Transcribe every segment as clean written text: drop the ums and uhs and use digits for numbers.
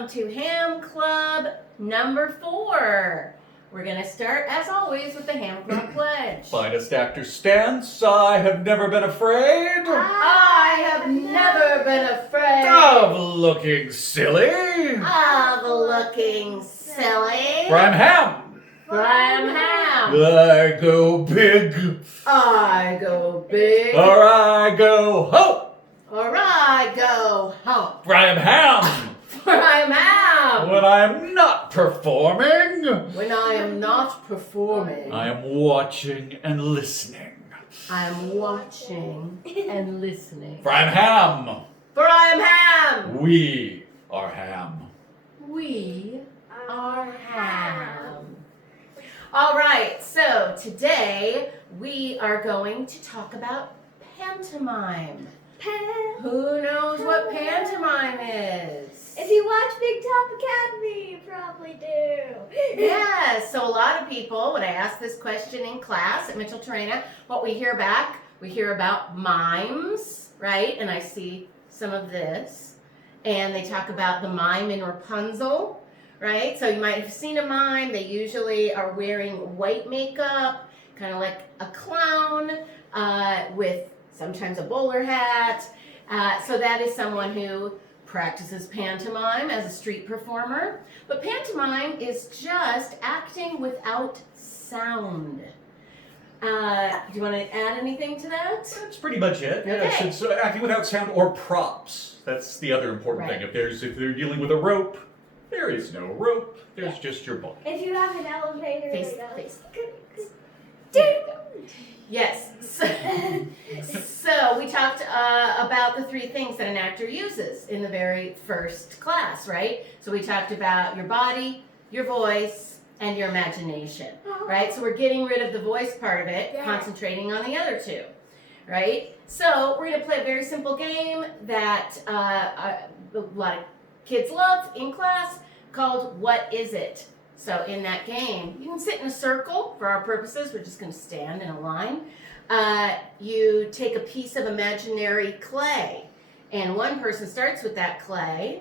welcome to Ham Club number 4. We're going to start, as always, with the Ham Club Pledge. Finest actor stance, I have never been afraid I have never been afraid of looking silly. of looking silly. For I'm Ham. For I am Ham. I go big, I go big. or I go home. Or I go home. For I am Ham. For I am Ham. When I am not performing, When I am not performing, I am watching and listening. I am watching and listening. For I am Ham. For I am Ham. We are Ham. We are Ham. All right, so today we are going to talk about pantomime. Who knows what pantomime is? If you watch Big Top Academy, you probably do. Yes, so a lot of people, when I ask this question in class at Mitchell Terena, what we hear back, we hear about mimes, right? And I see some of this. And they talk about the mime in Rapunzel, right? So you might have seen a mime. They usually are wearing white makeup, kind of like a clown, with sometimes a bowler hat. So that is someone who practices pantomime as a street performer. But pantomime is just acting without sound. Do you want to add anything to that? That's pretty much it. Okay. Yes, it's acting without sound or props. That's the other important thing. Right. If they're dealing with a rope, there is no rope. There's just your body. If you have an elevator, Face, it goes, face. ding. Yes. So we talked about the 3 things that an actor uses in the very first class, right? So we talked about your body, your voice, and your imagination, right? So we're getting rid of the voice part of it, Yeah. concentrating on the other 2, right? So we're going to play a very simple game that a lot of kids love in class called What Is It? So in that game, you can sit in a circle. For our purposes, we're just going to stand in a line. You take a piece of imaginary clay, and one person starts with that clay,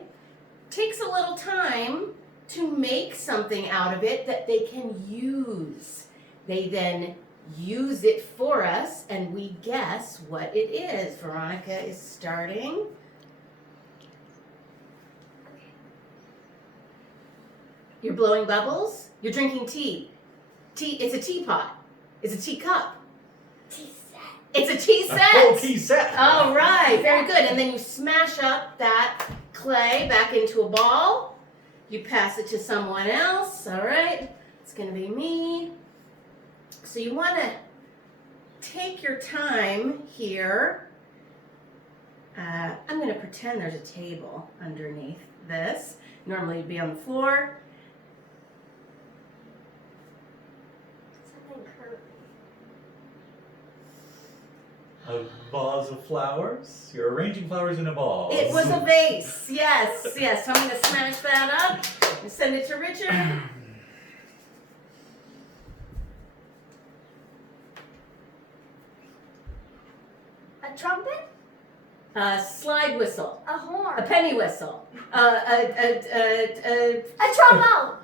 takes a little time to make something out of it that they can use. They then use it for us, and we guess what it is. Veronica is starting. You're blowing bubbles. You're drinking tea. Tea. It's a teapot. It's a teacup. Tea set. It's a tea set. A full tea set. All right, very good. And then you smash up that clay back into a ball. You pass it to someone else. All right, it's going to be me. So you want to take your time here. I'm going to pretend there's a table underneath this. Normally you'd be on the floor. Something curvy. A vase of flowers. You're arranging flowers in a vase. It was a vase. Yes, yes. So I'm going to smash that up and send it to Richard. A trumpet? A slide whistle. A horn? A penny whistle. A trombone?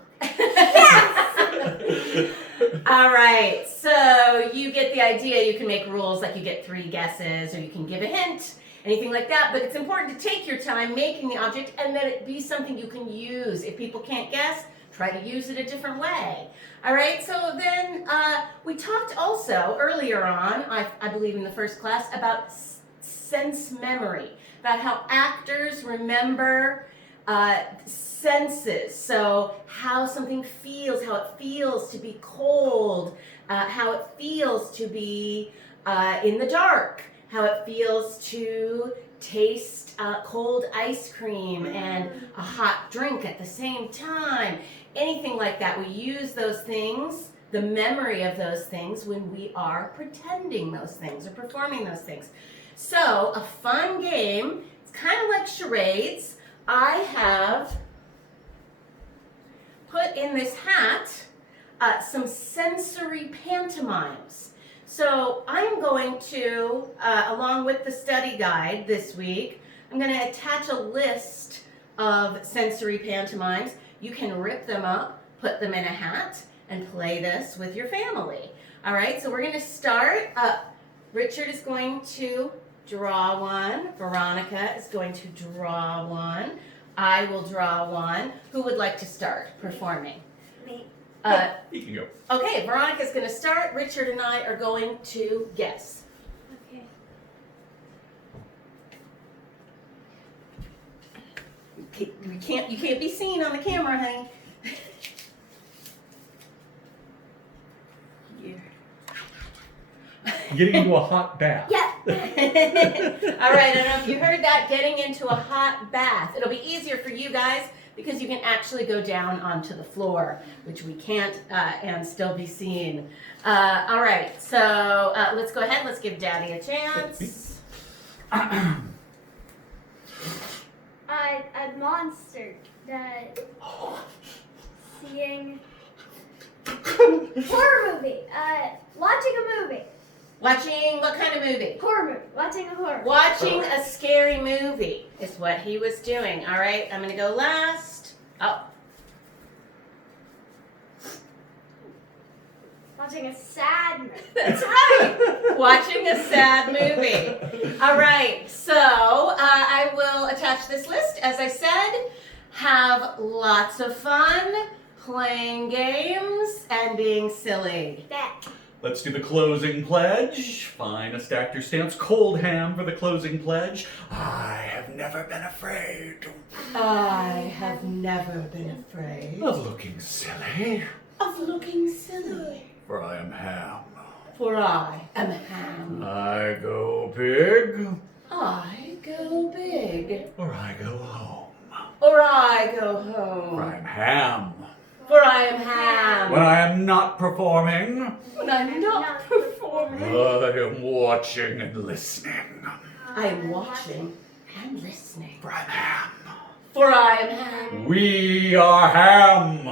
All right, so you get the idea. You can make rules like you get 3 guesses, or you can give a hint, anything like that. But it's important to take your time making the object and that it be something you can use. If people can't guess, try to use it a different way. All right, so then we talked also earlier on, I believe in the first class, about sense memory, about how actors remember senses. So how something feels, how it feels to be cold, how it feels to be in the dark, how it feels to taste cold ice cream and a hot drink at the same time. Anything like that. We use those things, the memory of those things, when we are pretending those things or performing those things. So a fun game, it's kind of like charades. I have put in this hat some sensory pantomimes. So I'm going to, along with the study guide this week, I'm going to attach a list of sensory pantomimes. You can rip them up, put them in a hat, and play this with your family. All right, so we're going to start. Richard is going to draw one. Veronica is going to draw one. I will draw one. Who would like to start performing? Me. You can go. Okay, Veronica's going to start. Richard and I are going to guess. Okay. You can't be seen on the camera, honey. Getting into a hot bath. Yeah. All right, I don't know if you heard that, getting into a hot bath. It'll be easier for you guys because you can actually go down onto the floor, which we can't and still be seen. All right, so let's go ahead. Let's give Daddy a chance. A monster that seeing horror movie. Watching a movie. Watching what kind of movie? Horror movie. Watching a horror. Watching a scary movie is what he was doing. All right, I'm going to go last. Oh. Watching a sad movie. That's right. Watching a sad movie. All right. So I will attach this list. As I said, have lots of fun playing games and being silly. That. Let's do the closing pledge. Finest actor stamps, cold ham for the closing pledge. I have never been afraid I have never been afraid of looking silly, of looking silly. for I am ham. For I am ham. I go big, I go big. or I go home. Or I go For home. I am ham. For I am ham. When I am not performing, When I'm not performing. I am watching and listening. I am watching and listening. For I am ham. For I am ham. We are ham.